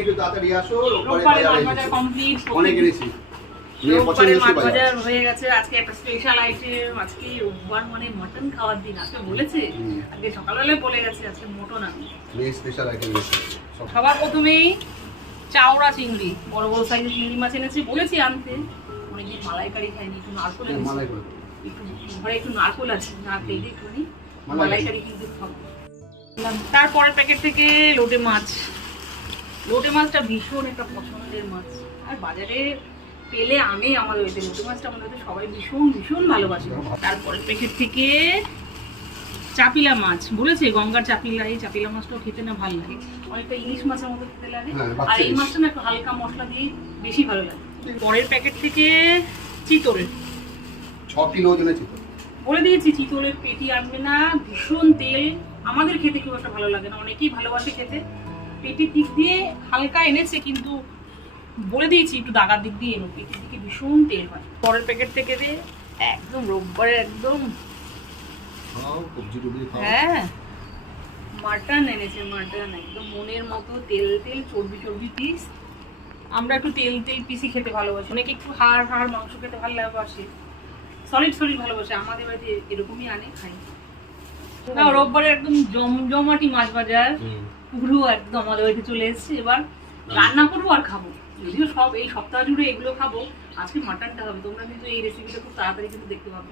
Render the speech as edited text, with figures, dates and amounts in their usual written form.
একটু তাড়াতাড়ি আসো। রোববারে মাছ ভাজা কমপ্লিট। অনেক এনেছি। রোববারে মাছ ভাজা হয়ে গেছে। আজকে একটা স্পেশাল আইটেম। আজকে রোববার মানে মটন খাওয়ার দিন। আজকে বলেছে, আজকে সকালবেলায় বলে গেছে আজকে মটন আনবে। স্পেশাল আইটেম এনেছি। সবার প্রথমেই চাওড়া চিংড়ি, বড় বড় সাইজের চিংড়ি মাছ এনেছি। বলেছি আনতে, অনেকদিন মালাইকারি খাইনি, একটু নারকোল এনেছি। একটু ঘরে একটু নারকোল আছে, নারকেল দিয়ে একটুখানি মালাইকারি কিন্তু খাবো। তারপরের প্যাকেট থেকে লোটে মাছ। লোটে মাছটা ভীষণ একটা পছন্দের মাছ, আর বাজারে পেলে আমি আমাদের ওইতে লোটে মাছটা আমাদের সবাই ভীষণ ভীষণ ভালোবাসে। তারপরের প্যাকেট থেকে চাপিলা মাছ। বলেছে গঙ্গার চাপিলা, এই চাপিলা মাছটাও খেতে না ভালো লাগে, অনেকটা ইলিশ মাছের মতো খেতে লাগে। আর এই মাছটা না একটু হালকা মশলা দিয়ে বেশি ভালো লাগে। পরের প্যাকেট থেকে চিতল, 6 কিলো ওজনের চিতল। বলে দিয়েছি চিতলের পেটি আনবে না, ভীষণ তেল, আমাদের খেতে খুব একটা ভালো লাগে না, অনেকেই ভালোবাসে খেতে। পেটির দিক দিয়ে হালকা এনেছে, কিন্তু বলে দিয়েছি একটু দাগার দিক দিয়ে এনো, পেটির দিকে ভীষণ তেল হয়। পরের প্যাকেট থেকে একদম রোববারে একদম হ্যাঁ মাটন এনেছে। মাটন একদম মনের মতো তেল তেল চর্বি চর্বি পিস। আমরা একটু তেল তেল পিসই খেতে ভালোবাসি, অনেকে একটু হাড় হাড় মাংস খেতে ভালোবাসে, সলিড সলিড ভালোবাসে। আমাদের বাড়িতে এরকমই আনে, খাই না। রোববারে একদম জমজমাটি মাছ বাজার পুরো একদম আমাদের বাড়িতে চলে এসেছে। এবার রান্না করবো আর খাবো, যদিও সব এই সপ্তাহ জুড়ে এগুলো খাবো, আজকে মাটনটা হবে। তোমরা কিন্তু এই রেসিপিটা খুব তাড়াতাড়ি কিন্তু দেখতে পাবে।